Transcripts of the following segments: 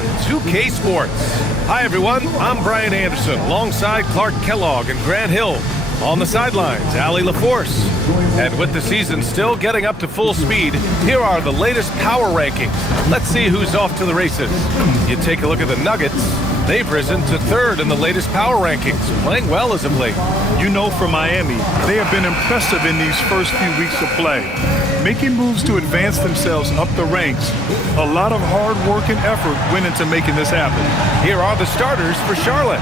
on 2K Sports. Hi everyone, I'm Brian Anderson alongside Clark Kellogg and Grant Hill. On the sidelines, Allie LaForce. And with the season still getting up to full speed, here are the latest power rankings. Let's see who's off to the races. You take a look at the Nuggets. They've risen to third in the latest power rankings, playing well as of late. You know, for Miami, they have been impressive in these first few weeks of play, making moves to advance themselves up the ranks. A lot of hard work and effort went into making this happen. Here are the starters for Charlotte.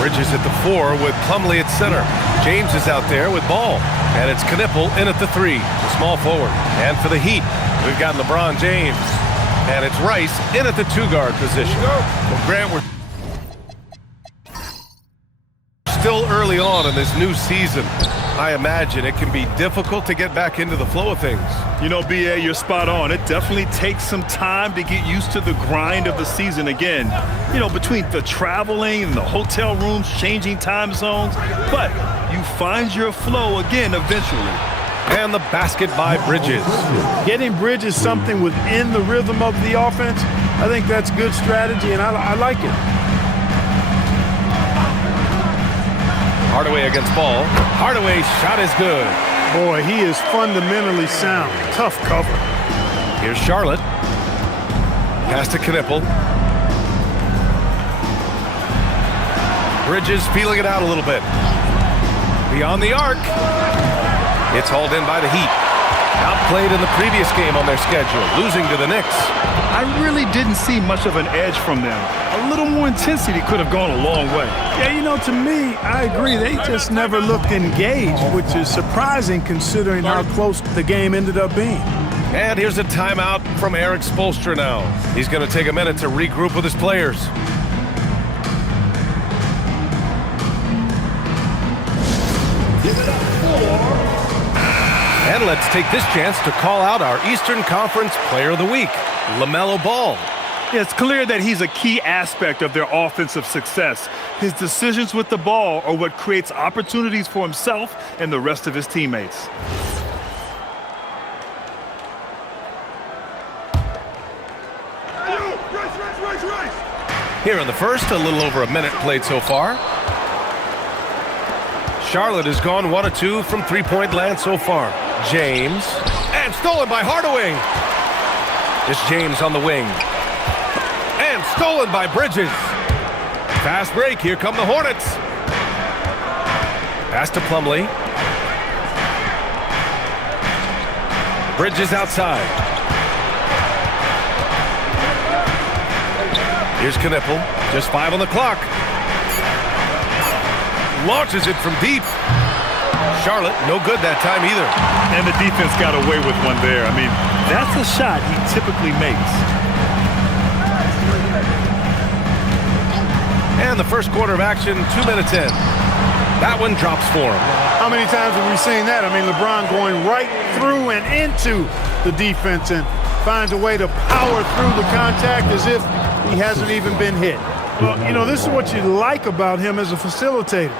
Bridges at the 4 with Plumlee at center. James is out there with Ball. And it's Knipple in at the 3, the small forward. And for the Heat, we've got LeBron James. And it's Rice in at the 2-guard position. Well, Grant, we're still early on in this new season. I imagine it can be difficult to get back into the flow of things. You know, B.A., you're spot on. It definitely takes some time to get used to the grind of the season again. You know, between the traveling and the hotel rooms, changing time zones. But you find your flow again eventually. And the basket by Bridges. Getting Bridges something within the rhythm of the offense, I think that's good strategy, and I like it. Hardaway against Ball. Hardaway's shot is good. Boy, he is fundamentally sound. Tough cover. Here's Charlotte. Pass to Knipple. Bridges feeling it out a little bit. Beyond the arc. It's hauled in by the Heat. Outplayed in the previous game on their schedule, losing to the Knicks. I really didn't see much of an edge from them. A little more intensity could have gone a long way. Yeah, you know, to me, I agree. They just never looked engaged, which is surprising considering how close the game ended up being. And here's a timeout from Eric Spoelstra now. He's going to take a minute to regroup with his players. And let's take this chance to call out our Eastern Conference Player of the Week, LaMelo Ball. Yeah, it's clear that he's a key aspect of their offensive success. His decisions with the ball are what creates opportunities for himself and the rest of his teammates. Here in the first, a little over a minute played so far. Charlotte has gone 1 of 2 from three-point land so far. James, and stolen by Hardaway. It's James on the wing. And stolen by Bridges. Fast break, here come the Hornets. Pass to Plumlee. Bridges outside. Here's Knipple, just 5 on the clock. Launches it from deep. Charlotte, no good that time either. And the defense got away with one there. I mean, that's a shot he typically makes. And the first quarter of action, 2 minutes in. That one drops for him. How many times have we seen that? I mean, LeBron going right through and into the defense and finds a way to power through the contact as if he hasn't even been hit. Well, you know, this is what you like about him as a facilitator.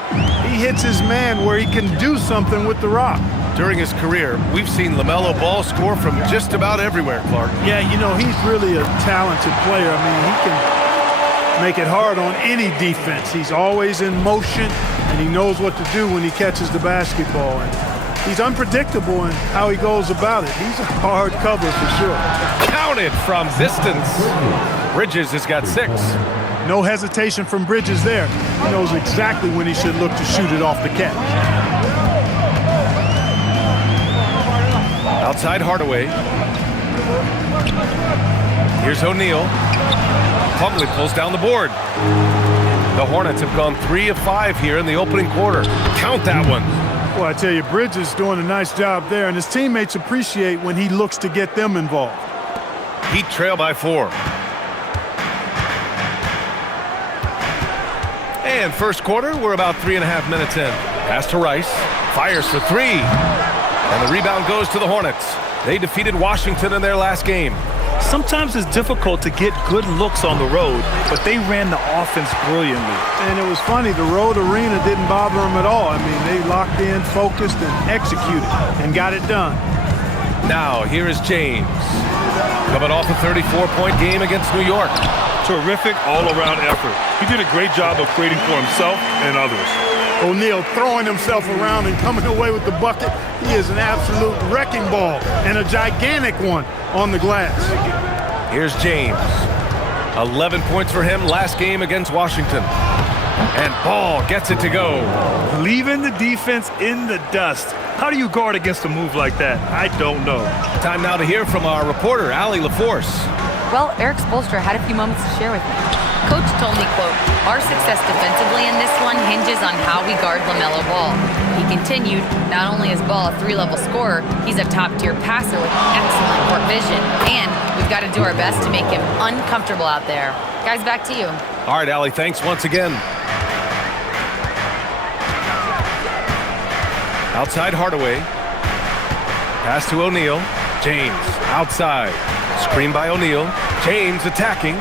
He hits his man where he can do something with the rock. During his career, we've seen LaMelo Ball score from just about everywhere, Clark. Yeah, you know, he's really a talented player. I mean, he can make it hard on any defense. He's always in motion, and he knows what to do when he catches the basketball. And he's unpredictable in how he goes about it. He's a hard cover for sure. Counted from distance. Bridges has got 6. No hesitation from Bridges there. He knows exactly when he should look to shoot it off the catch. Outside Hardaway. Here's O'Neal. Plumlee pulls down the board. The Hornets have gone 3 of 5 here in the opening quarter. Count that one. Well, I tell you, Bridges doing a nice job there, and his teammates appreciate when he looks to get them involved. Heat trail by 4. And first quarter, we're about 3.5 minutes in. Pass to Rice. Fires for 3. And the rebound goes to the Hornets. They defeated Washington in their last game. Sometimes it's difficult to get good looks on the road, but they ran the offense brilliantly. And it was funny, the road arena didn't bother them at all. I mean, they locked in, focused, and executed, and got it done. Now, here is James. Coming off a 34-point game against New York. Terrific all-around effort. He did a great job of creating for himself and others. O'Neal throwing himself around and coming away with the bucket. He is an absolute wrecking ball and a gigantic one on the glass. Here's James. 11 points for him last game against Washington. And Ball gets it to go. Leaving the defense in the dust. How do you guard against a move like that? I don't know. Time now to hear from our reporter, Allie LaForce. Well, Eric Spoelstra had a few moments to share with me. Coach told me, quote, "Our success defensively in this one hinges on how we guard LaMelo Ball." He continued, "Not only is Ball a three-level scorer, he's a top-tier passer with excellent court vision, and we've got to do our best to make him uncomfortable out there." Guys, back to you. All right, Allie, thanks once again. Outside Hardaway. Pass to O'Neal. James outside. Screen by O'Neal. James attacking.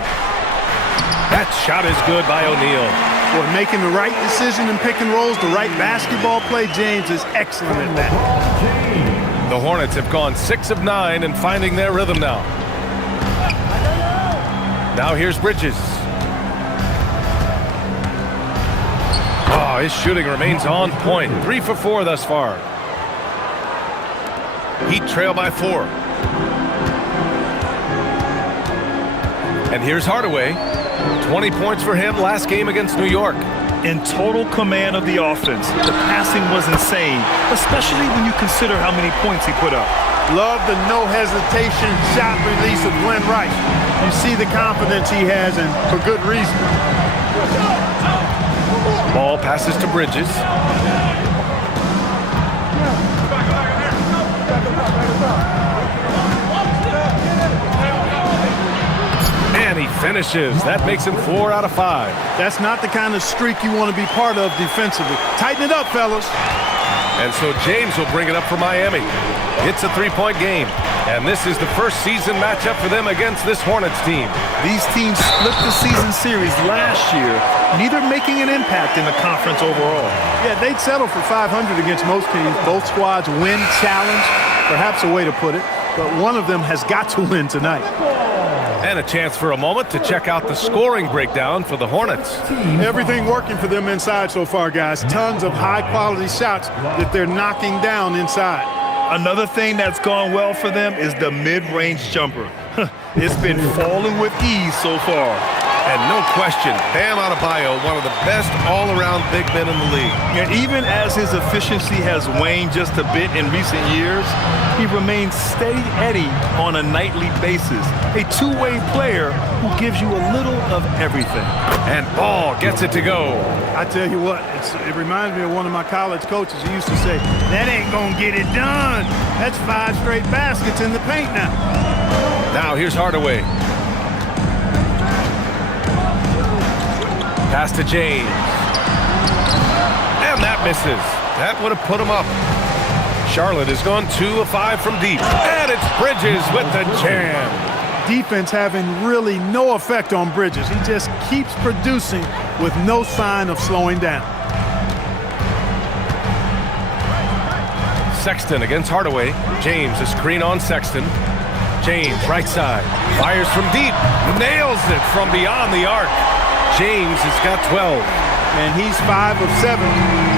That shot is good by O'Neal. Boy, making the right decision in pick and rolls, the right basketball play. James is excellent at that. The Hornets have gone 6 of 9 and finding their rhythm now. Now here's Bridges. Oh, his shooting remains on point. 3 for 4 thus far. Heat trail by 4. And here's Hardaway. 20 points for him last game against New York. In total command of the offense. The passing was insane, especially when you consider how many points he put up. Love the no hesitation shot release of Glenn Rice. You see the confidence he has, and for good reason. Ball passes to Bridges. And he finishes. That makes him 4 out of 5. That's not the kind of streak you want to be part of defensively. Tighten it up, fellas. And so James will bring it up for Miami. It's a 3-point game. And this is the first season matchup for them against this Hornets team. These teams split the season series last year, neither making an impact in the conference overall. Yeah, they'd settle for 500 against most teams. Both squads win challenge, perhaps a way to put it. But one of them has got to win tonight. And a chance for a moment to check out the scoring breakdown for the Hornets. Everything working for them inside so far, guys. Tons of high-quality shots that they're knocking down inside. Another thing that's gone well for them is the mid-range jumper. It's been falling with ease so far. And no question, Bam Adebayo, one of the best all-around big men in the league. And even as his efficiency has waned just a bit in recent years, he remains steady Eddie on a nightly basis. A two-way player who gives you a little of everything. And Ball gets it to go. I tell you what, it reminds me of one of my college coaches. He used to say, "That ain't gonna get it done." That's 5 straight baskets in the paint now. Now here's Hardaway. Pass to James. And that misses. That would have put him up. Charlotte has gone 2 of 5 from deep. And it's Bridges with the jam. Defense having really no effect on Bridges. He just keeps producing with no sign of slowing down. Sexton against Hardaway. James, a screen on Sexton. James, right side. Fires from deep. Nails it from beyond the arc. James has got 12. And he's 5 of 7,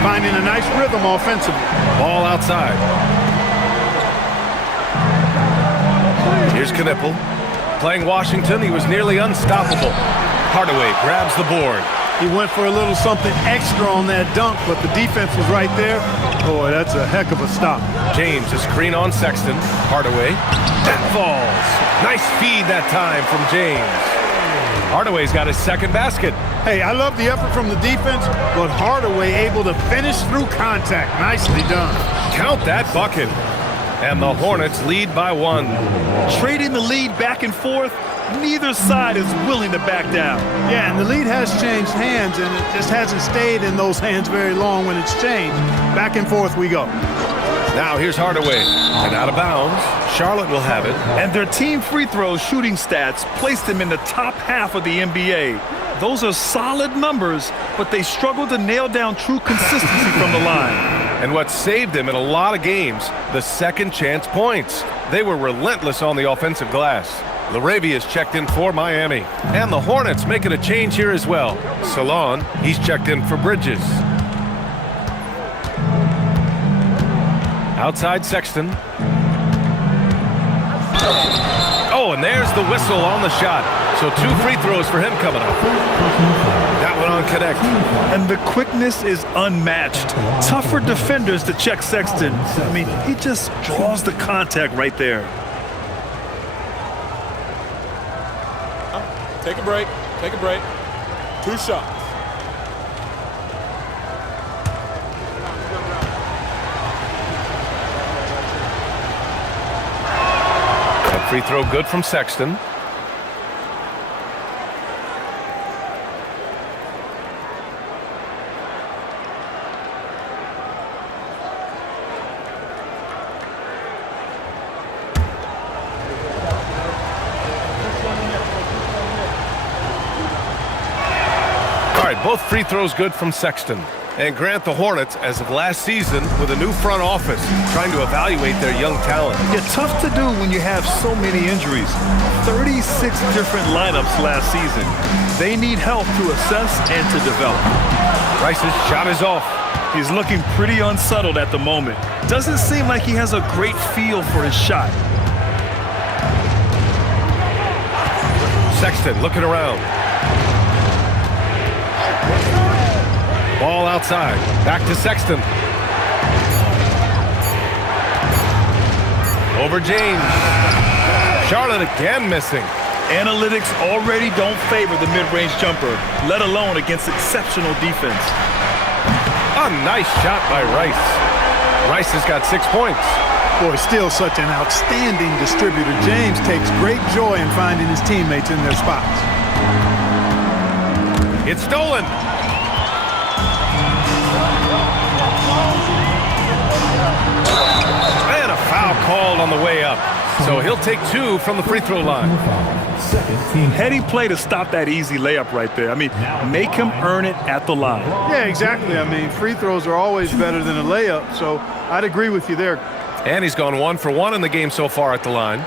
finding a nice rhythm offensively. Ball outside. Here's Knipple. Playing Washington, he was nearly unstoppable. Hardaway grabs the board. He went for a little something extra on that dunk, but the defense was right there. Boy, that's a heck of a stop. James, a screen on Sexton. Hardaway. That falls. Nice feed that time from James. Hardaway's got his second basket. Hey, I love the effort from the defense, but Hardaway able to finish through contact. Nicely done. Count that bucket. And the Hornets lead by 1. Trading the lead back and forth, neither side is willing to back down. Yeah, and the lead has changed hands, and it just hasn't stayed in those hands very long when it's changed. Back and forth we go. Now here's Hardaway. And out of bounds. Charlotte will have it. And their team free throw shooting stats place them in the top half of the NBA. Those are solid numbers, but they struggle to nail down true consistency from the line. And what saved them in a lot of games, the second chance points. They were relentless on the offensive glass. Laravia's checked in for Miami. And the Hornets making a change here as well. Salon, he's checked in for Bridges. Outside Sexton. Oh, and there's the whistle on the shot. So 2 free throws for him coming up. That one on connect. And the quickness is unmatched. Tough for defenders to check Sexton. I mean, he just draws the contact right there. Take a break. Take a break. 2 shots. That free throw good from Sexton. Both free throws good from Sexton. And Grant, the Hornets, as of last season, with a new front office, trying to evaluate their young talent. Yeah, tough to do when you have so many injuries. 36 different lineups last season. They need help to assess and to develop. Rice's shot is off. He's looking pretty unsettled at the moment. Doesn't seem like he has a great feel for his shot. Sexton looking around. Ball outside. Back to Sexton. Over James. Charlotte again missing. Analytics already don't favor the mid-range jumper, let alone against exceptional defense. A nice shot by Rice. Rice has got 6 points. Boy, still such an outstanding distributor. James takes great joy in finding his teammates in their spots. It's stolen. And a foul called on the way up. So he'll take 2 from the free throw line. Heady play to stop that easy layup right there. I mean, make him earn it at the line. Yeah, exactly. I mean, free throws are always better than a layup, so I'd agree with you there. And he's gone 1 for 1 in the game so far at the line.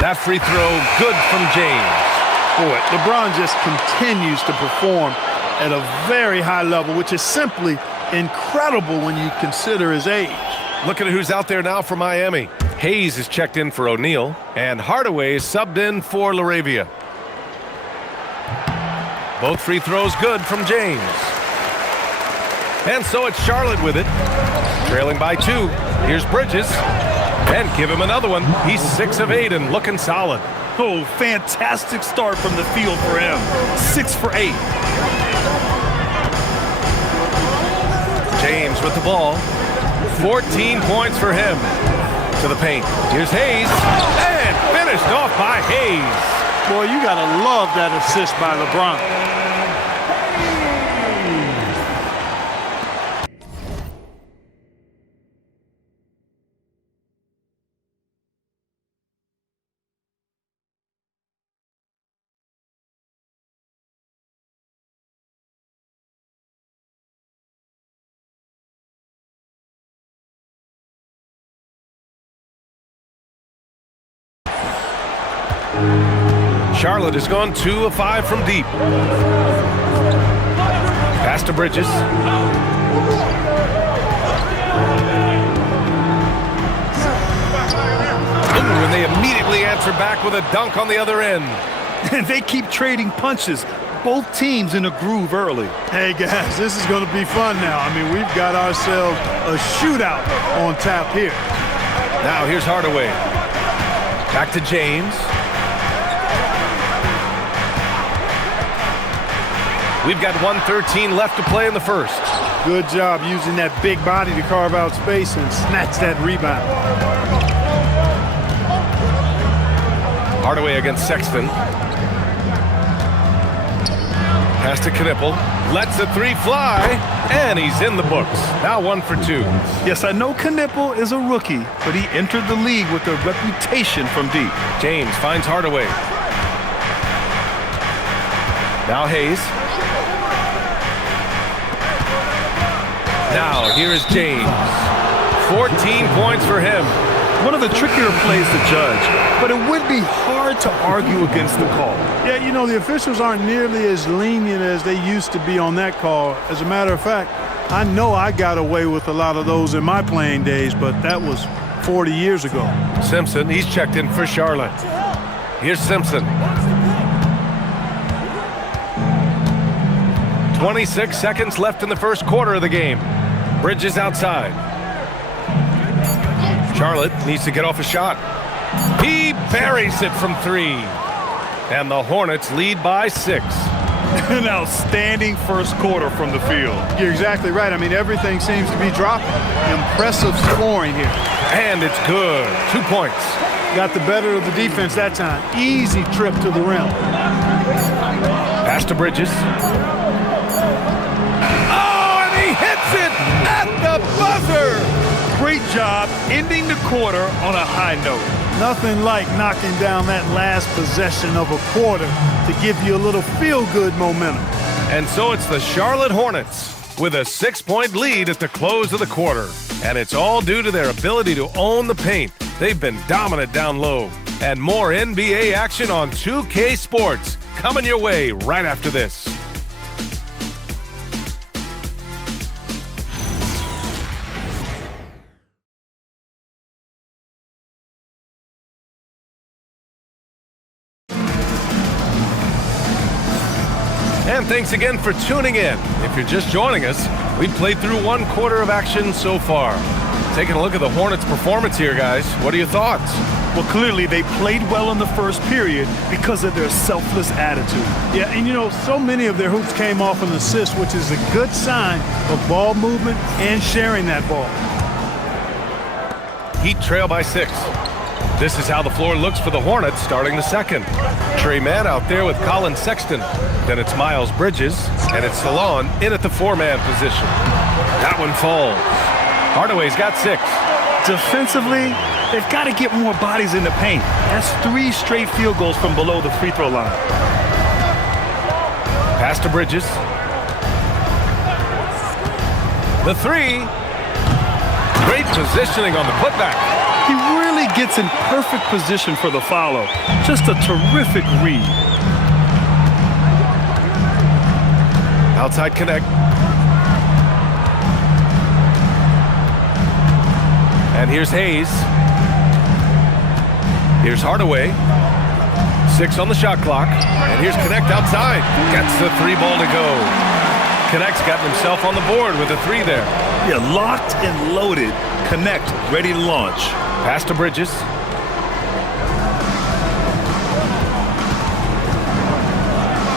That free throw good from James. Boy, LeBron just continues to perform at a very high level, which is simply incredible when you consider his age. Looking at who's out there now for Miami. Hayes is checked in for O'Neal, and Hardaway is subbed in for Laravia. Both free throws good from James. And so it's Charlotte with it. Trailing by 2. Here's Bridges. And give him another one. He's 6 of 8 and looking solid. Oh, fantastic start from the field for him. 6 for 8. James with the ball. 14 points for him. To the paint. Here's Hayes. And finished off by Hayes. Boy, you got to love that assist by LeBron. Charlotte has gone 2 of 5 from deep. Pass to Bridges. Ooh, and they immediately answer back with a dunk on the other end. And they keep trading punches. Both teams in a groove early. Hey, guys, this is going to be fun now. I mean, we've got ourselves a shootout on tap here. Now here's Hardaway. Back to James. We've got 1:13 left to play in the first. Good job using that big body to carve out space and snatch that rebound. Hardaway against Sexton. Pass to Knipple. Lets the 3 fly, and he's in the books. Now 1 for 2. Yes, I know Knipple is a rookie, but he entered the league with a reputation from deep. James finds Hardaway. Now Hayes. Now, here is James. 14 points for him. One of the trickier plays to judge, but it would be hard to argue against the call. Yeah, you know, the officials aren't nearly as lenient as they used to be on that call. As a matter of fact, I know I got away with a lot of those in my playing days, but that was 40 years ago. Simpson, he's checked in for Charlotte. Here's Simpson. 26 seconds left in the first quarter of the game. Bridges outside. Charlotte needs to get off a shot. He buries it from 3. And the Hornets lead by 6. An outstanding first quarter from the field. You're exactly right. I mean, everything seems to be dropping. Impressive scoring here. And it's good. 2 points. Got the better of the defense that time. Easy trip to the rim. Pass to Bridges. Oh, and he hits it at the buzzer. Great job ending the quarter on a high note. Nothing like knocking down that last possession of a quarter to give you a little feel-good momentum. And so it's the Charlotte Hornets with a 6-point lead at the close of the quarter. And it's all due to their ability to own the paint. They've been dominant down low. And more NBA action on 2K Sports coming your way right after this. And thanks again for tuning in. If you're just joining us, we've played through 1 quarter of action so far. Taking a look at the Hornets' performance here, guys. What are your thoughts? Well, clearly they played well in the first period because of their selfless attitude. Yeah, and you know, so many of their hoops came off an assist, which is a good sign of ball movement and sharing that ball. Heat trail by 6. This is how the floor looks for the Hornets starting the second. Trey Mann out there with Colin Sexton. Then it's Miles Bridges, and it's Salon in at the 4-man position. That one falls. Hardaway's got 6. Defensively, they've got to get more bodies in the paint. That's 3 straight field goals from below the free throw line. Pass to Bridges. The 3. Great positioning on the putback. He really gets in perfect position for the follow. Just a terrific read. Outside connect. And here's Hayes. Here's Hardaway. 6 on the shot clock. And here's Connect outside. Gets the 3 ball to go. Connect's gotten himself on the board with a 3 there. Yeah, locked and loaded. Connect, ready to launch. Pass to Bridges.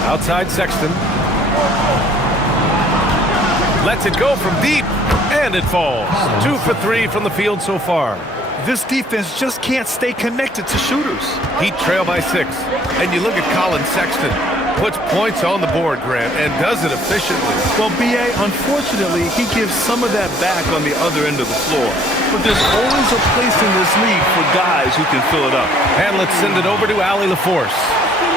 Outside Sexton. Lets it go from deep, and it falls. 2 for 3 from the field so far. This defense just can't stay connected to shooters. Heat trail by 6. And you look at Colin Sexton. Puts points on the board, Grant, and does it efficiently. Well, B.A., unfortunately, he gives some of that back on the other end of the floor. But there's always a place in this league for guys who can fill it up. And let's send it over to Allie LaForce.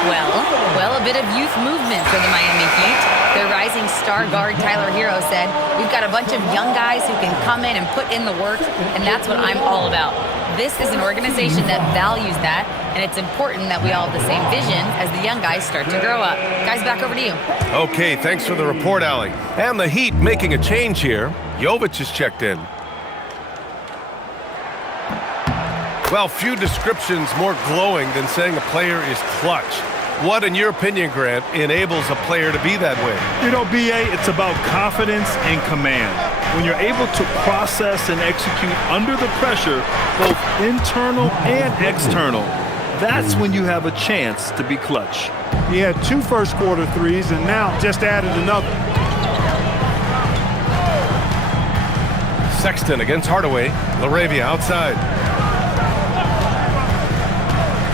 Well, a bit of youth movement for the Miami Heat. Their rising star guard, Tyler Hero, said, "We've got a bunch of young guys who can come in and put in the work, and that's what I'm all about." This is an organization that values that, and it's important that we all have the same vision as the young guys start to grow up. Guys, back over to you. Okay, thanks for the report, Allie. And the Heat making a change here. Jovic is checked in. Well, few descriptions more glowing than saying a player is clutch. What, in your opinion, Grant, enables a player to be that way? You know, B.A., it's about confidence and command. When you're able to process and execute under the pressure, both internal and external, that's when you have a chance to be clutch. He had 2 first quarter threes and now just added another. Sexton against Hardaway. LaRavia outside.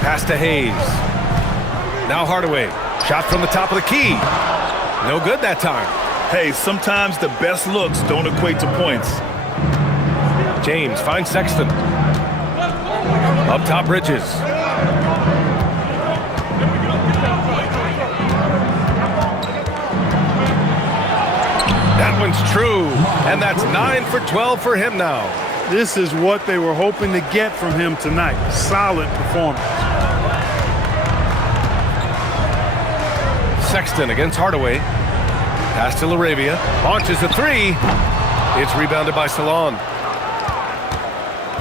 Pass to Hayes. Now Hardaway. Shot from the top of the key. No good that time. Hey, sometimes the best looks don't equate to points. James finds Sexton. Up top, Bridges. That one's true, and that's 9 for 12 for him now. This is what they were hoping to get from him tonight. Solid performance. Sexton against Hardaway. Pass to LaRavia. Launches a three. It's rebounded by Salon.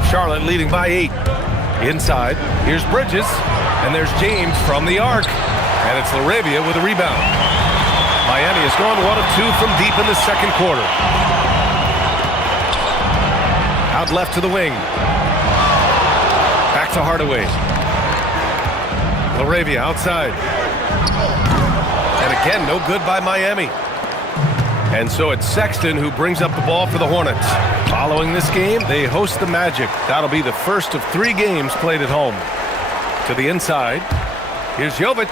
Charlotte leading by 8. Inside, here's Bridges, and there's James from the arc. And it's LaRavia with a rebound. Miami has gone 1 of 2 from deep in the second quarter. Out left to the wing. Back to Hardaway. LaRavia outside. And again, no good by Miami. And so it's Sexton who brings up the ball for the Hornets. Following this game, they host the Magic. That'll be the first of 3 games played at home. To the inside. Here's Jovic.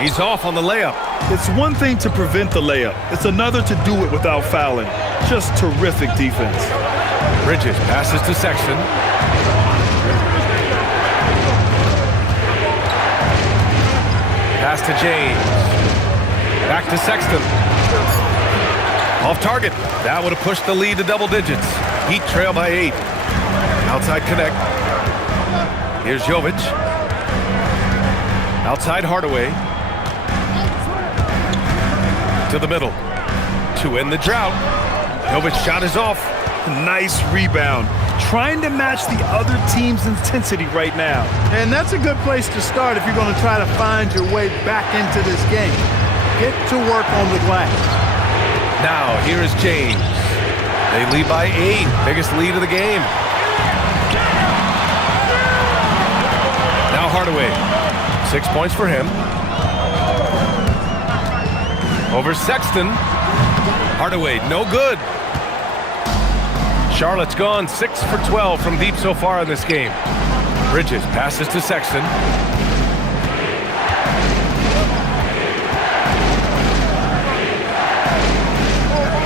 He's off on the layup. It's one thing to prevent the layup. It's another to do it without fouling. Just terrific defense. Bridges passes to Sexton. Pass to James. Back to Sexton. Off target. That would have pushed the lead to double digits. Heat trail by 8. Outside connect. Here's Jovic. Outside Hardaway. To the middle. To end the drought. Jovic shot is off. Nice rebound. Trying to match the other team's intensity right now. And that's a good place to start if you're going to try to find your way back into this game. Get to work on the glass. Now, here is James. They lead by 8. Biggest lead of the game. Now Hardaway. 6 points for him. Over Sexton. Hardaway, no good. Charlotte's gone 6 for 12 from deep so far in this game. Bridges passes to Sexton.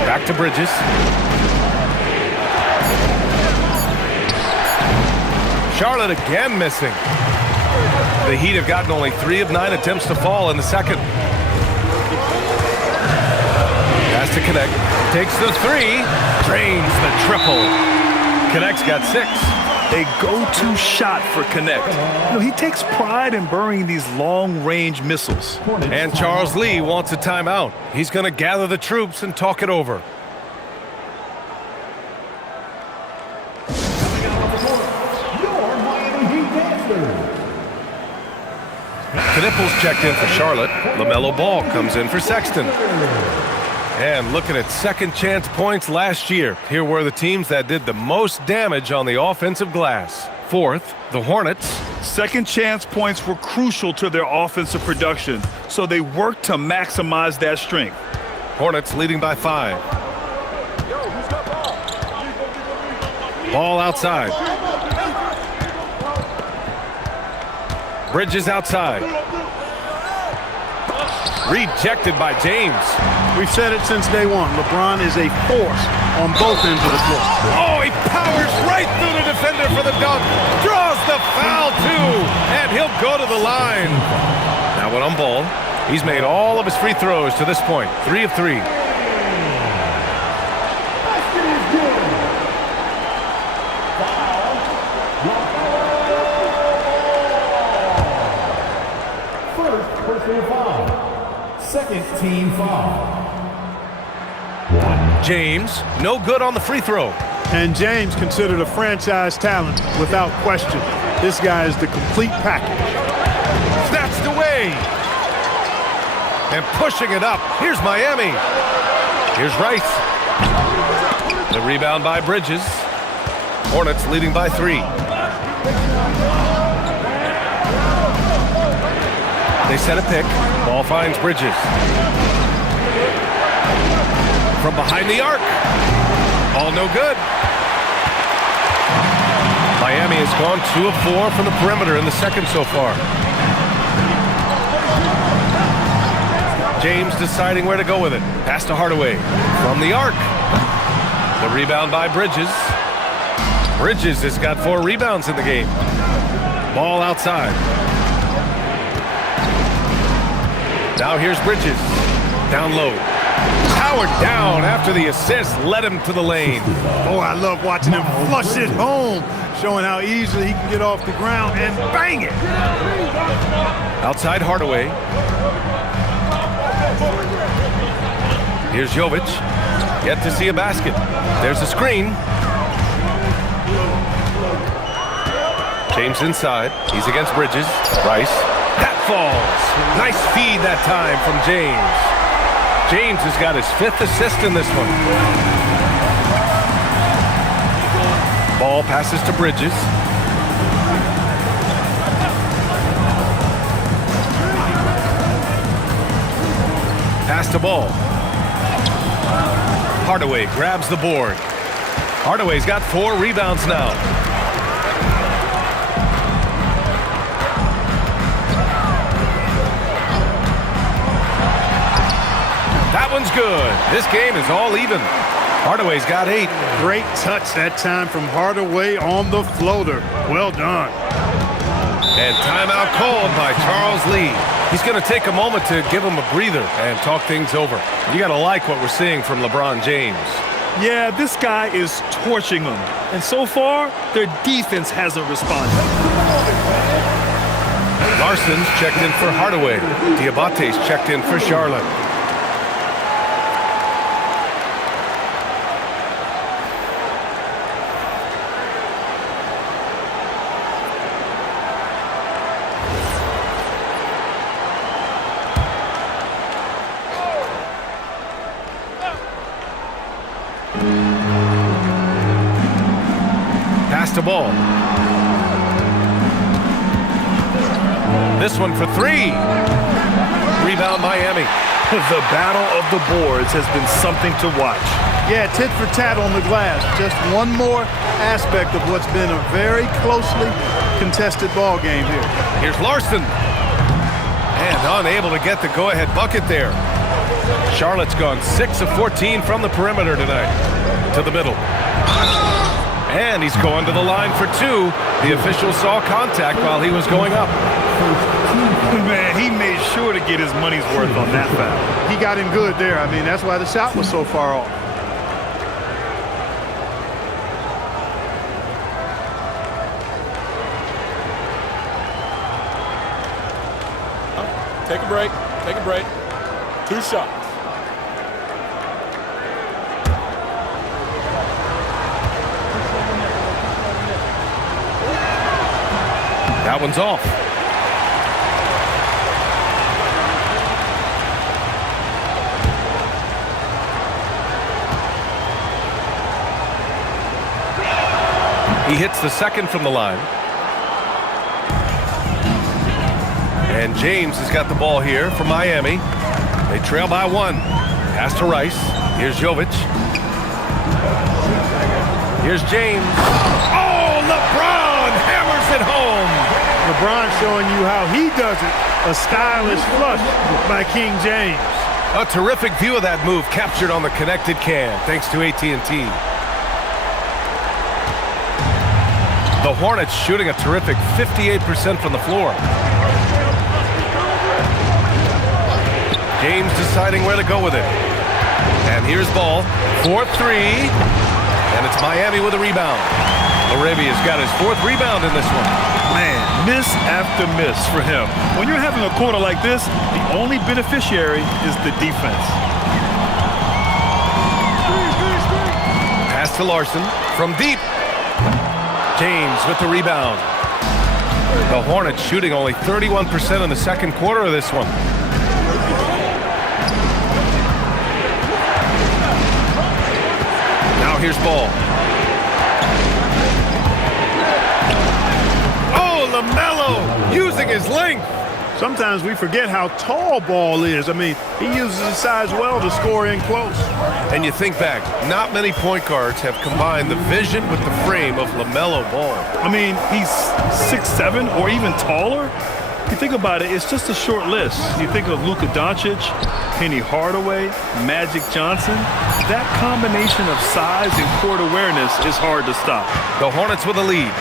Back to Bridges. Charlotte again missing. The Heat have gotten only 3 of 9 attempts to fall in the second. Pass to Connect. Takes the 3. Drains the triple. Connect's got 6. A go-to shot for Connect. You know, he takes pride in burying these long-range missiles. And Charles Lee wants a timeout. He's going to gather the troops and talk it over. Knipples checked in for Charlotte. LaMelo Ball comes in for Sexton. And looking at second chance points last year, here were the teams that did the most damage on the offensive glass. Fourth, the Hornets. Second chance points were crucial to their offensive production, so they worked to maximize that strength. Hornets leading by 5. Ball outside. Bridges outside. Rejected by James. We've said it since day one. LeBron is a force on both ends of the floor. Oh, he powers right through the defender for the dunk. Draws the foul, too. And he'll go to the line. Now when on ball, he's made all of his free throws to this point. 3 of 3. Second team foul. James, no good on the free throw. And James considered a franchise talent without question. This guy is the complete package. Snatched away. And pushing it up. Here's Miami. Here's Rice. The rebound by Bridges. Hornets leading by 3. They set a pick. Ball finds Bridges. From behind the arc. Ball no good. Miami has gone 2 of 4 from the perimeter in the second so far. James deciding where to go with it. Pass to Hardaway. From the arc. The rebound by Bridges. Bridges has got 4 rebounds in the game. Ball outside. Now here's Bridges. Down low. powered down after the assist led him to the lane. Oh, I love watching him flush it home, showing how easily he can get off the ground and bang it. Outside Hardaway. Here's Jovic. Yet to see a basket. There's a screen. James inside. He's against Bridges. Rice. That falls. Nice feed that time from James. James has got his 5th assist in this one. Ball passes to Bridges. Pass to Ball. Hardaway grabs the board. Hardaway's got 4 rebounds now. That one's good. This game is all even. Hardaway's got 8. Great touch that time from Hardaway on the floater. Well done. And timeout called by Charles Lee. He's going to take a moment to give him a breather and talk things over. You got to like what we're seeing from LeBron James. Yeah, this guy is torching them. And so far, their defense hasn't responded. Larson's checked in for Hardaway. Diabate's checked in for Charlotte. Pass to Ball. This one for 3. Rebound Miami. The battle of the boards has been something to watch. Yeah, tit for tat on the glass. Just one more aspect of what's been a very closely contested ball game here. Here's Larson. And unable to get the go-ahead bucket there. Charlotte's gone 6 of 14 from the perimeter tonight. To the middle. And he's going to the line for 2. The official saw contact while he was going up. Man, he made sure to get his money's worth on that foul. He got him good there. I mean, that's why the shot was so far off. Take a break. Take a break. 2 shots. That one's off. He hits the second from the line. And James has got the ball here for Miami. They trail by 1. Pass to Rice. Here's Jovic. Here's James. Oh, LeBron hammers it home. LeBron showing you how he does it. A stylish flush by King James. A terrific view of that move captured on the connected cam, thanks to AT&T. The Hornets shooting a terrific 58% from the floor. James deciding where to go with it. And here's Ball for 3. And it's Miami with a rebound. Arabia's got his 4th rebound in this one. Man, miss after miss for him. When you're having a quarter like this, the only beneficiary is the defense. Pass to Larson from deep. James with the rebound. The Hornets shooting only 31% in the second quarter of this one. Now here's Ball. Oh, LaMelo using his length. Sometimes we forget how tall Ball is. I mean, he uses his size well to score in close. And you think back, not many point guards have combined the vision with the frame of LaMelo Ball. I mean, he's 6'7" or even taller. You think about it, it's just a short list. You think of Luka Doncic, Penny Hardaway, Magic Johnson. That combination of size and court awareness is hard to stop. The Hornets with a lead.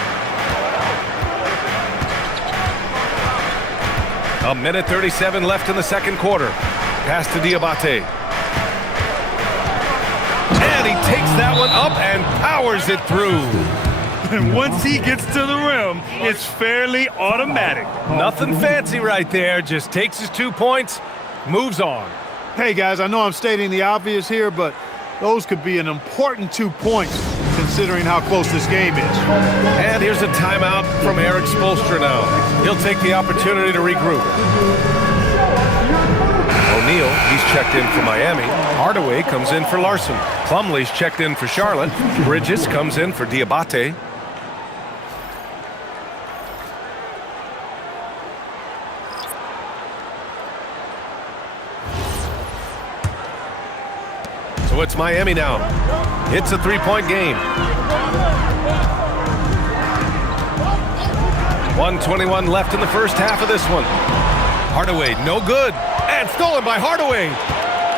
A minute 37 left in the second quarter. Pass to Diabate. takes that one up and powers it through. And once he gets to the rim, it's fairly automatic. Nothing fancy right there, just takes his 2 points, moves on. Hey, guys, I know I'm stating the obvious here, but those could be an important 2 points considering how close this game is. And here's a timeout from Eric Spoelstra now. He'll take the opportunity to regroup. O'Neal, he's checked in for Miami. Hardaway comes in for Larson. Plumlee's checked in for Charlotte. Bridges comes in for Diabate. So it's Miami now. It's a 3-point game. 1:21 left in the first half of this one. Hardaway, no good. And stolen by Hardaway.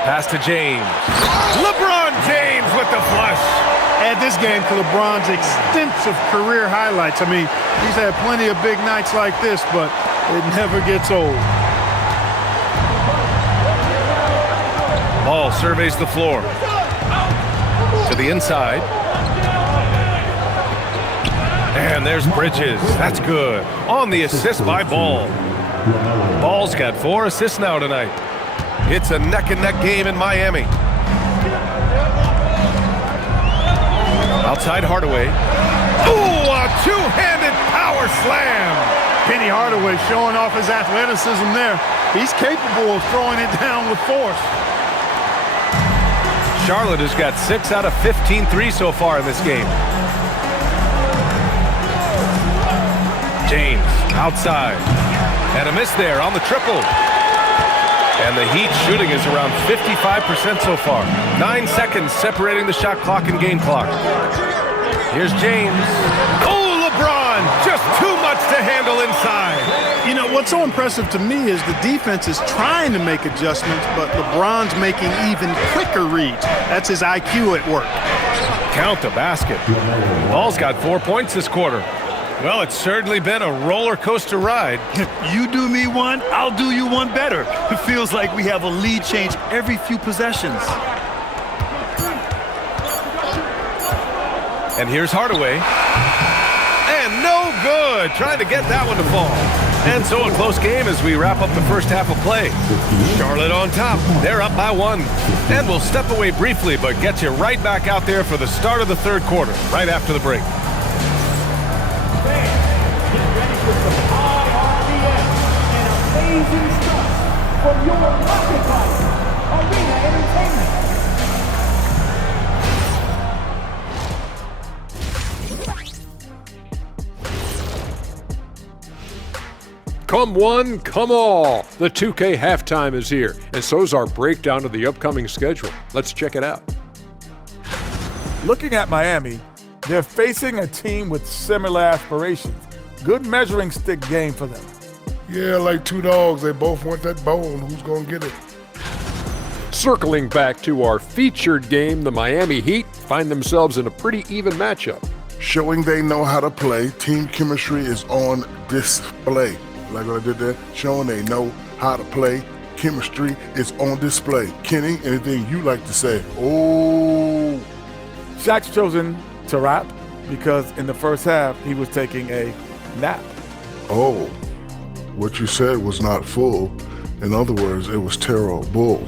Pass to James. LeBron James with the flush. Add this game to LeBron's extensive career highlights. I mean, he's had plenty of big nights like this, but it never gets old. Ball surveys the floor. To the inside. And there's Bridges. That's good. On the assist by Ball. Ball's got 4 assists now tonight. It's a neck-and-neck game in Miami. Outside Hardaway. Ooh, a two-handed power slam. Penny Hardaway showing off his athleticism there. He's capable of throwing it down with force. Charlotte has got 6 out of 15 threes so far in this game. James outside. And a miss there on the triple. And the Heat shooting is around 55% so far. 9 seconds separating the shot clock and game clock. Here's James. Oh, LeBron! Just too much to handle inside. You know, what's so impressive to me is the defense is trying to make adjustments, but LeBron's making even quicker reads. That's his IQ at work. Count the basket. Ball's got 4 points this quarter. Well, it's certainly been a roller coaster ride. You do me one, I'll do you one better. It feels like we have a lead change every few possessions. And here's Hardaway. And no good. Trying to get that one to fall. And so a close game as we wrap up the first half of play. Charlotte on top. They're up by 1. And we'll step away briefly, but get you right back out there for the start of the third quarter, right after the break. Amazing stuff from your Marketplace Arena Entertainment. Come one, come all. The 2K halftime is here, and so's our breakdown of the upcoming schedule. Let's check it out. Looking at Miami, they're facing a team with similar aspirations. Good measuring stick game for them. Yeah, like two dogs. They both want that bone. Who's going to get it? Circling back to our featured game, the Miami Heat find themselves in a pretty even matchup. Showing they know how to play. Team chemistry is on display. Like what I did there. Showing they know how to play. Chemistry is on display. Kenny, anything you like to say? Oh. Shaq's chosen to rap because in the first half, he was taking a nap. Oh. What you said was not full. In other words, it was terrible.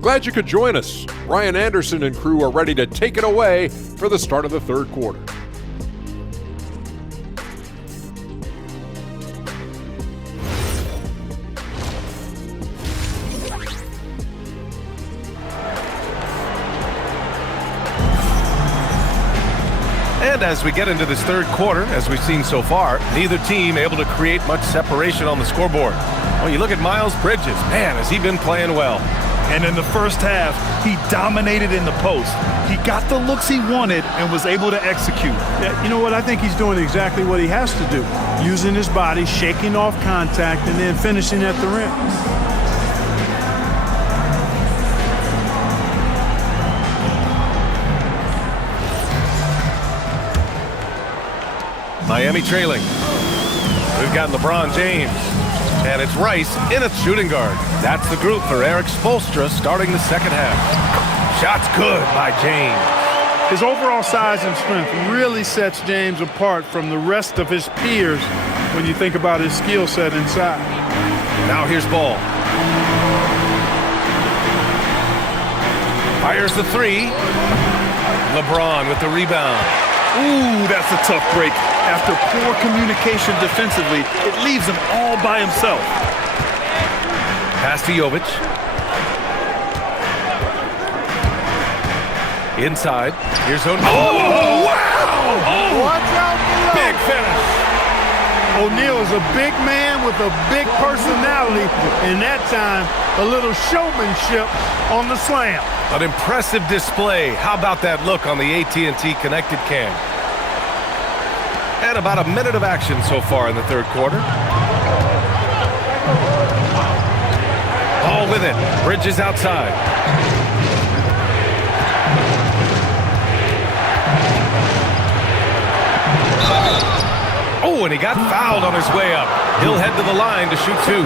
Glad you could join us. Ryan Anderson and crew are ready to take it away for the start of the third quarter. And as we get into this third quarter, as we've seen so far, neither team able to create much separation on the scoreboard. Well, you look at Miles Bridges. Man, has he been playing well. And in the first half, he dominated in the post. He got the looks he wanted and was able to execute. Yeah, you know what? I think he's doing exactly what he has to do. Using his body, shaking off contact, and then finishing at the rim. Miami trailing. We've got LeBron James. And it's Rice in at shooting guard. That's the group for Eric Spoelstra starting the second half. Shot's good by James. His overall size and strength really sets James apart from the rest of his peers when you think about his skill set inside. Now here's Ball. Fires the three. LeBron with the rebound. Ooh, that's a tough break. After poor communication defensively, it leaves him all by himself. Pass to Jovic. Inside. Here's O'Neal. Oh, wow! Oh, watch out below. Big finish. O'Neal is a big man with a big personality, and that time, a little showmanship on the slam. An impressive display. How about that look on the AT&T connected cam? And about a minute of action so far in the third quarter. Ball with it. Bridges outside. Oh, and he got fouled on his way up. He'll head to the line to shoot two.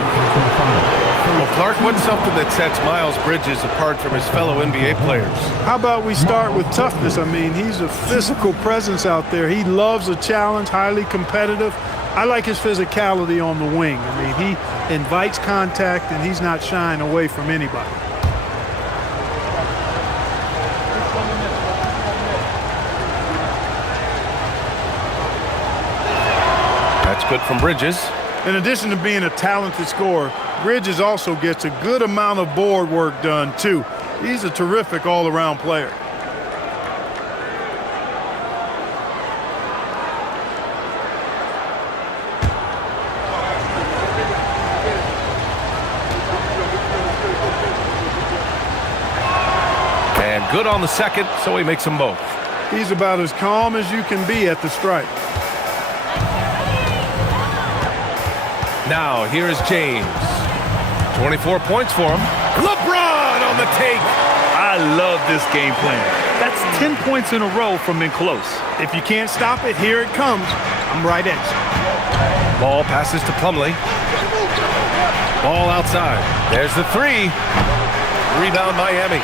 Well, Clark, what's something that sets Miles Bridges apart from his fellow NBA players? How about we start with toughness? I mean, he's a physical presence out there. He loves a challenge, highly competitive. I like his physicality on the wing. I mean, he invites contact, and he's not shying away from anybody. That's good from Bridges. In addition to being a talented scorer, Bridges also gets a good amount of board work done, too. He's a terrific all-around player. And good on the second, so he makes them both. He's about as calm as you can be at the strike. Now, here's James. 24 points for him. LeBron on the take. I love this game plan. That's 10 points in a row from in close. If you can't stop it, here it comes. I'm right at you. Ball passes to Plumlee. Ball outside. There's the three. Rebound Miami.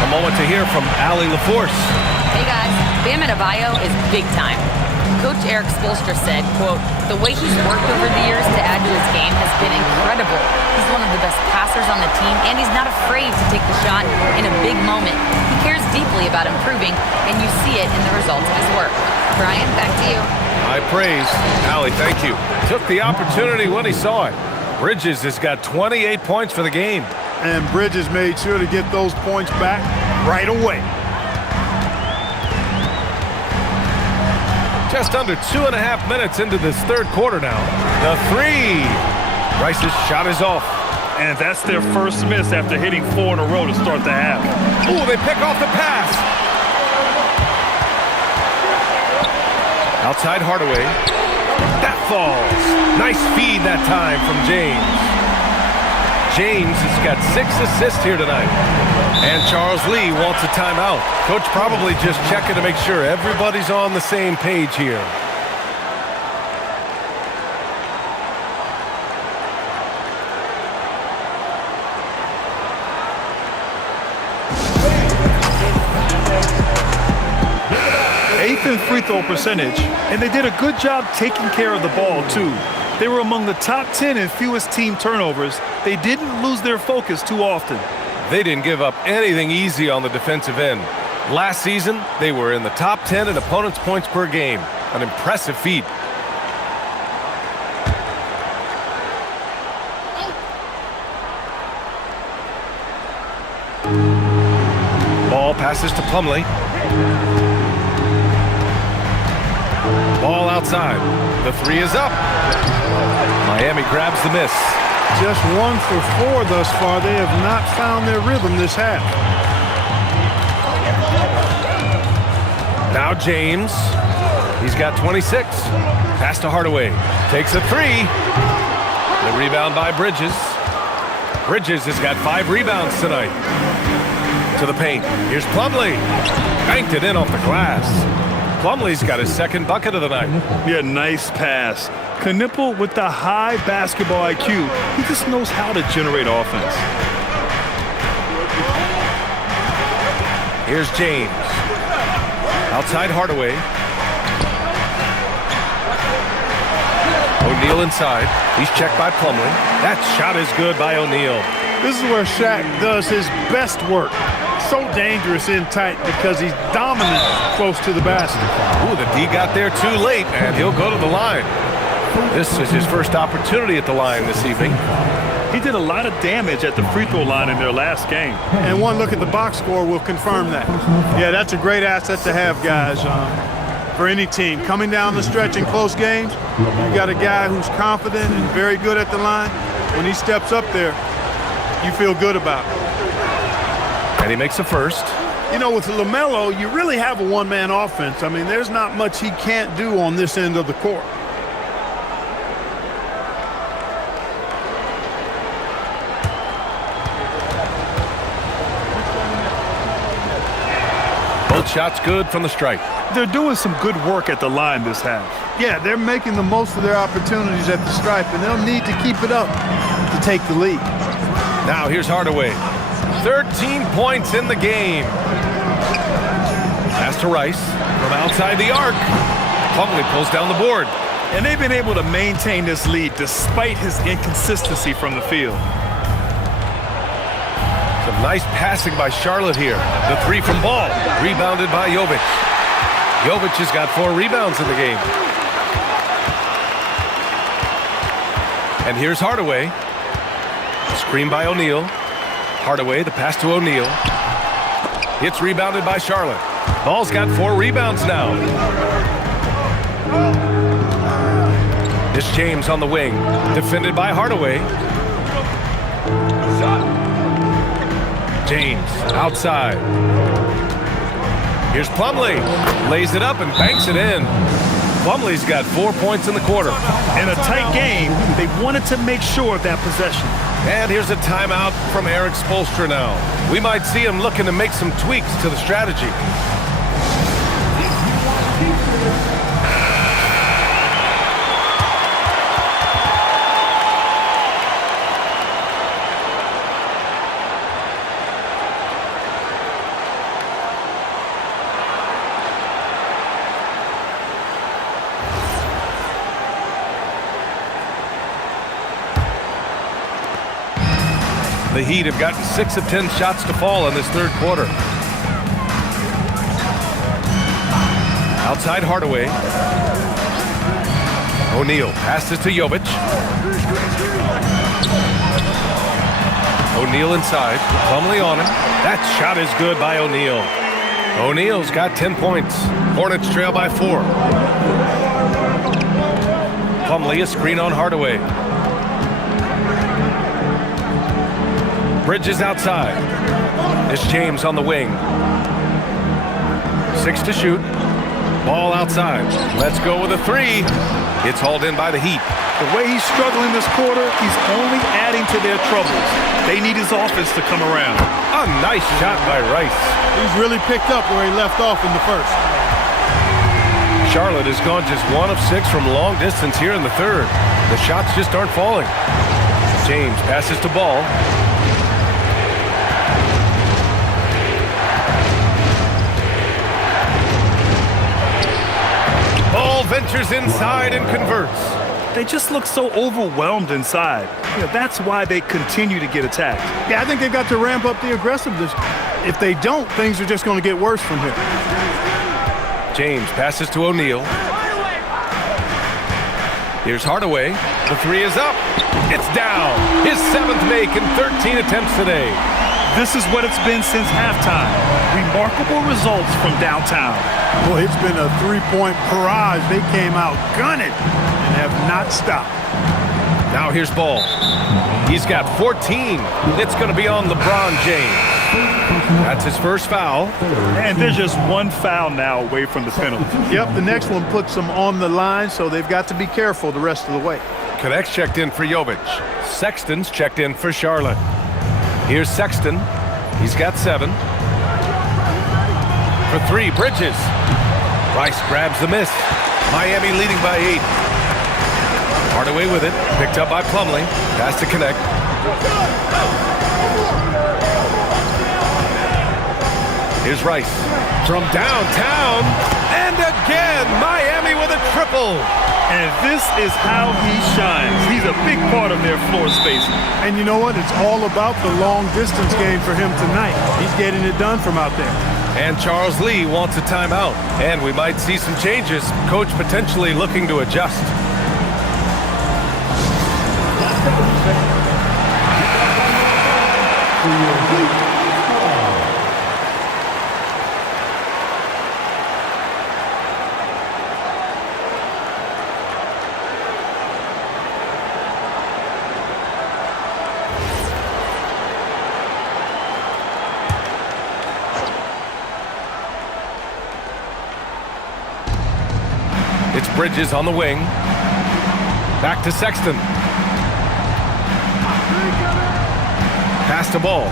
A moment to hear from Allie LaForce. Hey guys, Bam Adebayo is big time. Coach Eric Spoelstra said, quote, "The way he's worked over the years to add to his game has been incredible. He's one of the best passers on the team, and he's not afraid to take the shot in a big moment. He cares deeply about improving, and you see it in the results of his work." Brian, back to you. High praise. Allie, thank you. Took the opportunity when he saw it. Bridges has got 28 points for the game. And Bridges made sure to get those points back right away. Just under 2.5 minutes into this third quarter now. The three. Rice's shot is off. And that's their first miss after hitting 4 in a row to start the half. Ooh, they pick off the pass. Outside Hardaway. That falls. Nice feed that time from James. James has got 6 assists here tonight. And Charles Lee wants a timeout. Coach probably just checking to make sure everybody's on the same page here. Eighth in free throw percentage, and they did a good job taking care of the ball, too. They were among the top 10 in fewest team turnovers. They didn't lose their focus too often. They didn't give up anything easy on the defensive end. Last season, they were in the top 10 in opponents' points per game. An impressive feat. Ball passes to Plumlee. Ball outside. The three is up. Miami grabs the miss. Just 1 for 4 thus far. They have not found their rhythm this half. Now James. He's got 26. Pass to Hardaway. Takes a three. The rebound by Bridges. Bridges has got 5 rebounds tonight. To the paint. Here's Plumlee. Banked it in off the glass. Plumlee's got his second bucket of the night. Yeah, nice pass. Knipple with the high basketball IQ. He just knows how to generate offense. Here's James. Outside Hardaway. O'Neal inside. He's checked by Plumlee. That shot is good by O'Neal. This is where Shaq does his best work. So dangerous in tight because he's dominant close to the basket. Ooh, the D got there too late, and he'll go to the line. This is his first opportunity at the line this evening. He did a lot of damage at the free throw line in their last game. And one look at the box score will confirm that. Yeah, that's a great asset to have, guys, for any team. Coming down the stretch in close games, you got a guy who's confident and very good at the line. When he steps up there, you feel good about it. And he makes a first. You know, with LaMelo, you really have a one-man offense. I mean, there's not much he can't do on this end of the court. Both shots good from the stripe. They're doing some good work at the line this half. Yeah, they're making the most of their opportunities at the stripe, and they'll need to keep it up to take the lead. Now here's Hardaway. 13 points in the game. Pass to Rice from outside the arc. Plumlee pulls down the board. And they've been able to maintain this lead despite his inconsistency from the field. Some nice passing by Charlotte here. The three from Ball. Rebounded by Jovic. Jovic has got 4 rebounds in the game. And here's Hardaway. Screen by O'Neal. Hardaway, the pass to O'Neal. It's rebounded by Charlotte. Ball's got 4 rebounds now. It's James on the wing. Defended by Hardaway. James outside. Here's Plumlee. Lays it up and banks it in. Plumlee's got 4 points in the quarter. In a tight game, they wanted to make sure of that possession. And here's a timeout from Eric Spoelstra now. We might see him looking to make some tweaks to the strategy. The Heat have gotten 6 of 10 shots to fall in this third quarter. Outside Hardaway. O'Neal passes to Jovic. O'Neal inside. Plumlee on him. That shot is good by O'Neal. O'Neal's got 10 points. Hornets trail by 4. Plumlee a screen on Hardaway. Bridges outside. It's James on the wing. 6 to shoot. Ball outside. Let's go with a 3. It's hauled in by the Heat. The way he's struggling this quarter, he's only adding to their troubles. They need his offense to come around. A nice shot by Rice. He's really picked up where he left off in the first. Charlotte has gone just 1 of 6 from long distance here in the third. The shots just aren't falling. James passes to Ball. Ball ventures inside and converts. They just look so overwhelmed inside. That's why they continue to get attacked. Yeah, I think they've got to ramp up the aggressiveness. If they don't, things are just going to get worse from here. James passes to O'Neal. Here's Hardaway. The 3 is up. It's down. His 7th make in 13 attempts today. This is what it's been since halftime. Remarkable results from downtown. Boy, it's been a 3-point barrage. They came out gunning and have not stopped. Now here's Ball. He's got 14. It's going to be on LeBron James. That's his first foul. And there's just 1 foul now away from the penalty. Yep, the next one puts them on the line, so they've got to be careful the rest of the way. Connects checked in for Jovic. Sexton's checked in for Charlotte. Here's Sexton. He's got 7. For 3, Bridges. Rice grabs the miss. Miami leading by 8. Hardaway with it. Picked up by Plumlee. Pass to connect. Here's Rice from downtown. And again, Miami with a triple. And this is how he shines. He's a big part of their floor spacing. And you know what? It's all about the long distance game for him tonight. He's getting it done from out there. And Charles Lee wants a timeout. And we might see some changes. Coach potentially looking to adjust. It's Bridges on the wing. Back to Sexton. Pass to Ball.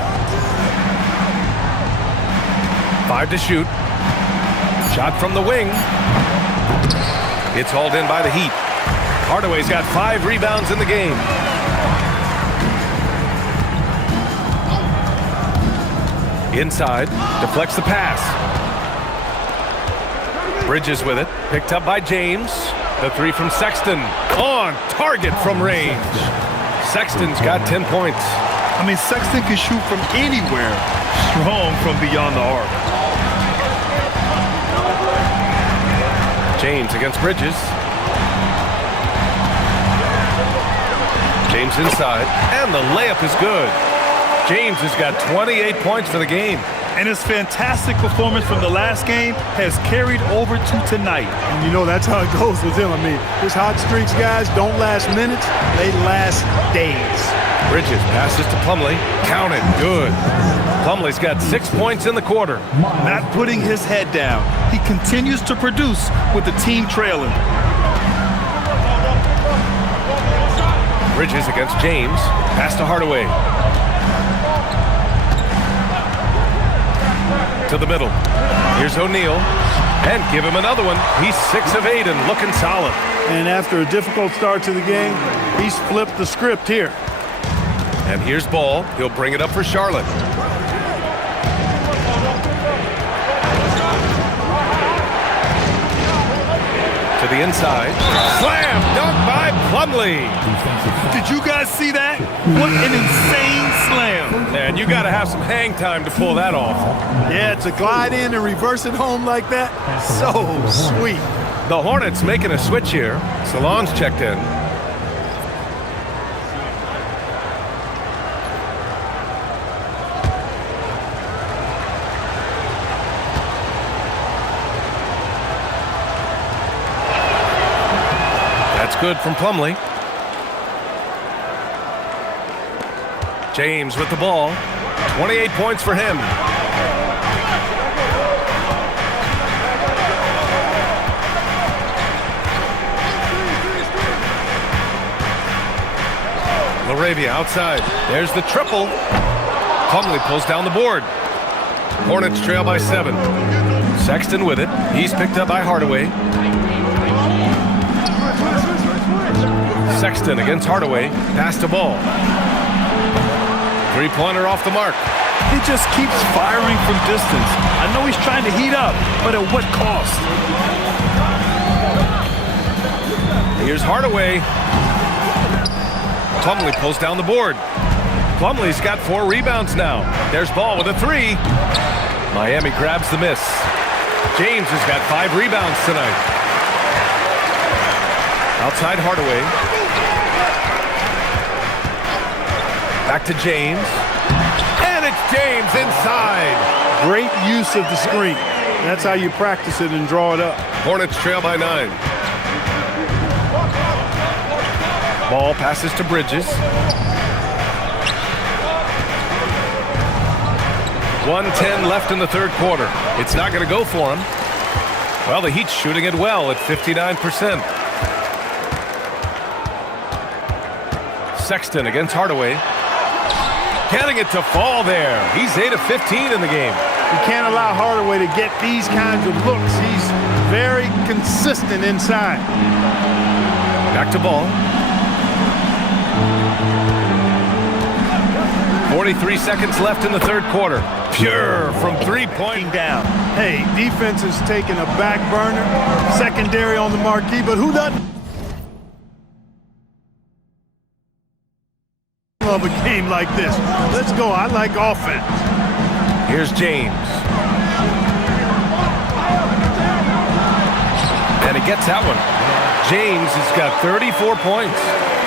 5 to shoot. Shot from the wing. It's hauled in by the Heat. Hardaway's got 5 rebounds in the game. Inside. Deflects the pass. Bridges with it. Picked up by James. The 3 from Sexton. On target from range. Sexton's got 10 points. I mean, Sexton can shoot from anywhere. Strong from beyond the arc. James against Bridges. James inside. And the layup is good. James has got 28 points for the game. And his fantastic performance from the last game has carried over to tonight. And you know that's how it goes with him. I mean, his hot streaks, guys, don't last minutes. They last days. Bridges passes to Plumlee. Counted. Good. Plumlee's got 6 points in the quarter. Not putting his head down. He continues to produce with the team trailing. Bridges against James. Pass to Hardaway. To the middle. Here's O'Neal. And give him another one. He's 6 of 8 and looking solid. And after a difficult start to the game, he's flipped the script here. And here's Ball. He'll bring it up for Charlotte. To the inside. Slam! Dunk by Plumlee. Did you guys see that? What an insane slam. And you got to have some hang time to pull that off. Yeah, to glide in and reverse it home like that, so sweet. The Hornets making a switch here. Salon's checked in. That's good from Plumlee. James with the ball. 28 points for him. LaRavia outside. There's the triple. Plumlee pulls down the board. Hornets trail by 7. Sexton with it. He's picked up by Hardaway. Sexton against Hardaway. Pass to Ball. 3-pointer off the mark. He just keeps firing from distance. I know he's trying to heat up, but at what cost? Here's Hardaway. Plumlee pulls down the board. Plumlee's got 4 rebounds now. There's Ball with a 3. Miami grabs the miss. James has got 5 rebounds tonight. Outside Hardaway. Back to James. And it's James inside. Great use of the screen. That's how you practice it and draw it up. Hornets trail by 9. Ball passes to Bridges. 1:10 left in the third quarter. It's not going to go for him. Well, the Heat's shooting it well at 59%. Sexton against Hardaway. Getting it to fall there. He's 8 of 15 in the game. You can't allow Hardaway to get these kinds of looks. He's very consistent inside. Back to ball. 43 seconds left in the third quarter. Pure from three-point down. Hey, defense is taking a back burner, secondary on the marquee, but who doesn't love a game like this? Let's go. I like offense. Here's James. And he gets that one. James has got 34 points.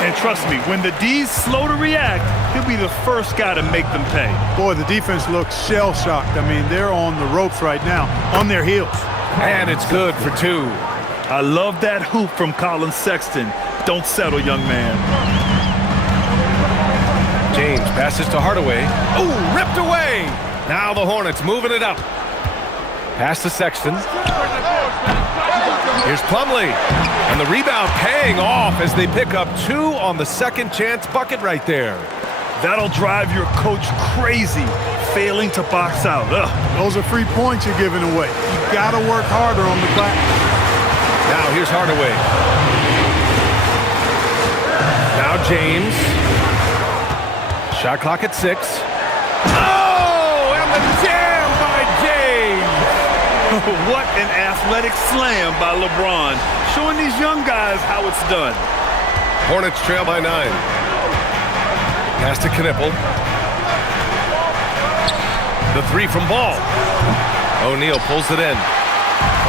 And trust me, when the D's slow to react, he'll be the first guy to make them pay. Boy, the defense looks shell-shocked. I mean, they're on the ropes right now, on their heels. And it's good for two. I love that hoop from Colin Sexton. Don't settle, young man. James passes to Hardaway. Oh, ripped away. Now the Hornets moving it up. Pass to Sexton. Here's Plumlee. And the rebound paying off as they pick up two on the second chance bucket right there. That'll drive your coach crazy, failing to box out. Ugh. Those are free points you're giving away. You got to work harder on the glass. Now here's Hardaway. Now James. Shot clock at 6. Oh, and the jam by James. What an athletic slam by LeBron, showing these young guys how it's done. Hornets trail by 9. Pass to Knipple. The three from Ball. O'Neal pulls it in.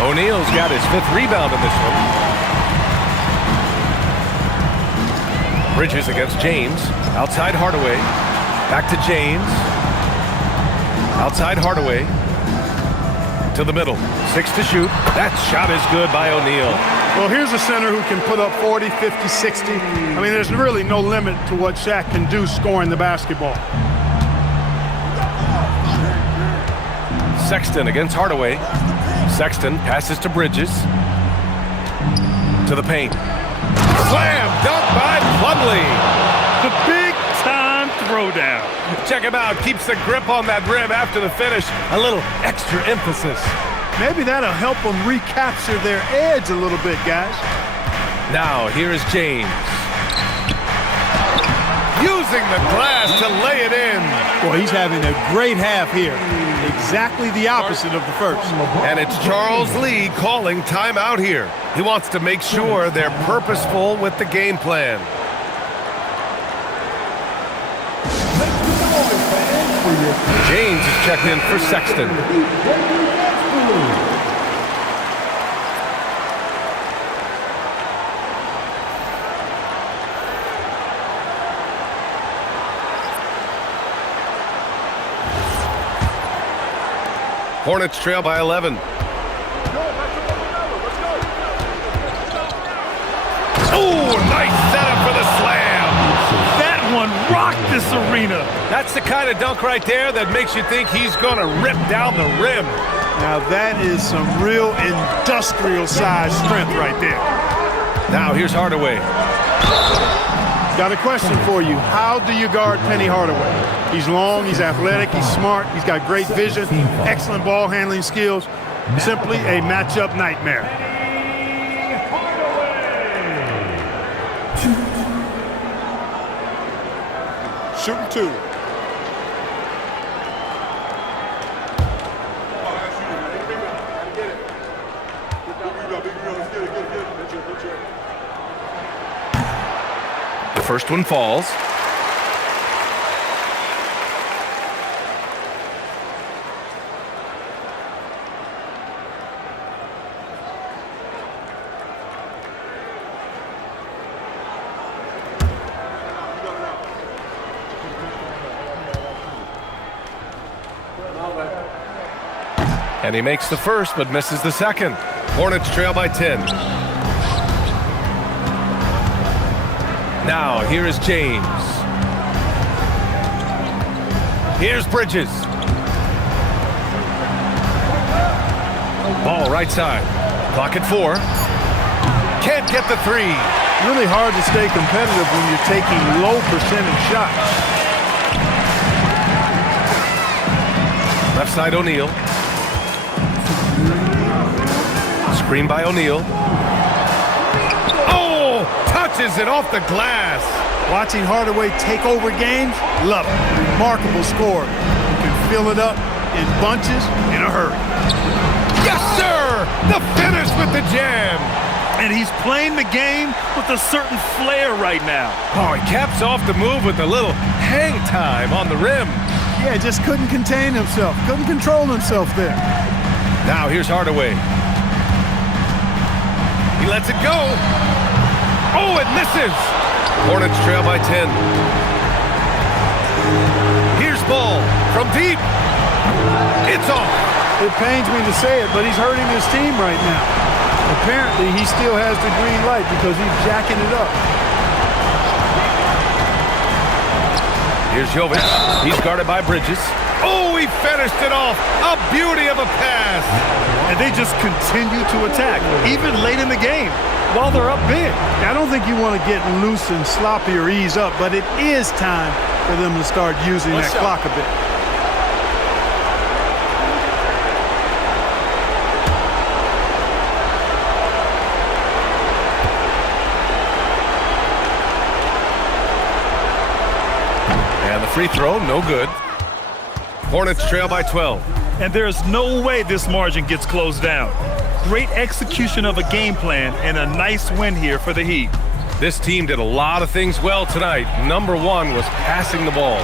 O'Neal's got his 5th rebound in this one. Bridges against James. Outside Hardaway. Back to James. Outside Hardaway. To the middle. 6 to shoot. That shot is good by O'Neal. Well, here's a center who can put up 40, 50, 60. I mean, there's really no limit to what Shaq can do scoring the basketball. Sexton against Hardaway. Sexton passes to Bridges. To the paint. Slam dunk by Plumlee. The big-time throwdown. Check him out. Keeps the grip on that rim after the finish. A little extra emphasis. Maybe that'll help them recapture their edge a little bit, guys. Now, here is James. Using the glass to lay it in. Boy, he's having a great half here. Exactly the opposite of the first. And it's Charles Lee calling timeout here. He wants to make sure they're purposeful with the game plan. James is checked in for Sexton. Hornets trail by 11. Oh, nice setup for the slam. That one rocked this arena. That's the kind of dunk right there that makes you think he's going to rip down the rim. Now that is some real industrial size strength right there. Now here's Hardaway. Got a question for you. How do you guard Penny Hardaway? He's long, he's athletic, he's smart, he's got great vision, excellent ball handling skills. Simply a matchup nightmare. Shooting 2. The first one falls. And he makes the first, but misses the second. Hornets trail by 10. Now, here is James. Here's Bridges. Ball right side. Clock at 4. Can't get the 3. Really hard to stay competitive when you're taking low percentage shots. Left side O'Neal. Screen by O'Neal. Oh, touches it off the glass. Watching Hardaway take over games, love it. Remarkable score. You can fill it up in bunches in a hurry. Yes, sir! The finish with the jam. And he's playing the game with a certain flair right now. Oh, he caps off the move with a little hang time on the rim. Yeah, just couldn't contain himself. Couldn't control himself there. Now here's Hardaway. He lets it go. Oh, it misses. Hornets trail by 10. Here's Ball from deep. It's off. It pains me to say it, but he's hurting his team right now. Apparently, he still has the green light because he's jacking it up. Here's Jovic. He's guarded by Bridges. Oh, he finished it off. A beauty of a pass. And they just continue to attack, even late in the game, while they're up big. I don't think you want to get loose and sloppy or ease up, but it is time for them to start using that clock a bit. And the free throw, no good. Hornets trail by 12. And there's no way this margin gets closed down. Great execution of a game plan and a nice win here for the Heat. This team did a lot of things well tonight. Number one was passing the ball.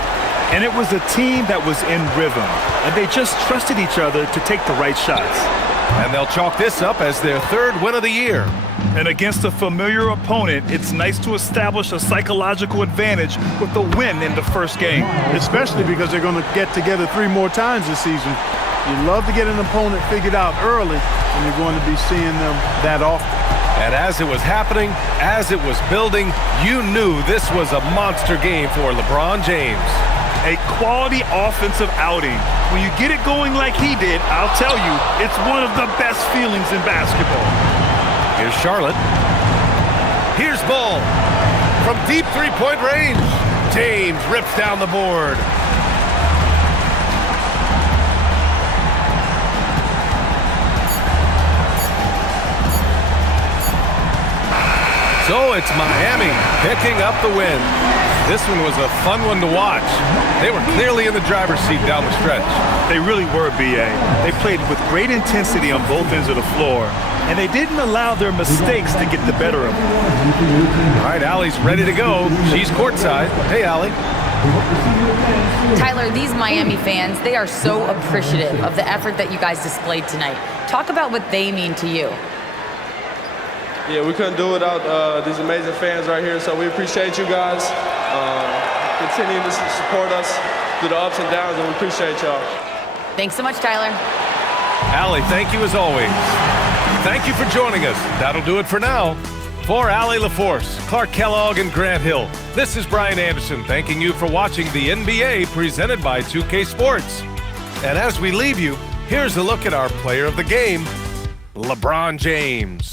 And it was a team that was in rhythm, and they just trusted each other to take the right shots. And they'll chalk this up as their third win of the year. And against a familiar opponent, it's nice to establish a psychological advantage with the win in the first game. Especially because they're going to get together 3 more times this season. You love to get an opponent figured out early, and you're going to be seeing them that often. And as it was happening, as it was building, you knew this was a monster game for LeBron James. A quality offensive outing. When you get it going like he did, I'll tell you, it's one of the best feelings in basketball. Here's Charlotte. Here's Ball. From deep three-point range, James rips down the board. So it's Miami picking up the win. This one was a fun one to watch. They were clearly in the driver's seat down the stretch. They really were, B.A. They played with great intensity on both ends of the floor, and they didn't allow their mistakes to get the better of them. All right, Allie's ready to go. She's courtside. Hey, Allie. Tyler, these Miami fans, they are so appreciative of the effort that you guys displayed tonight. Talk about what they mean to you. Yeah, we couldn't do it without these amazing fans right here, so we appreciate you guys. Continue to support us through the ups and downs, and we appreciate y'all. Thanks so much, Tyler. Allie, thank you as always. Thank you for joining us. That'll do it for now. For Allie LaForce, Clark Kellogg, and Grant Hill, this is Brian Anderson thanking you for watching the NBA presented by 2K Sports. And as we leave you, here's a look at our player of the game, LeBron James.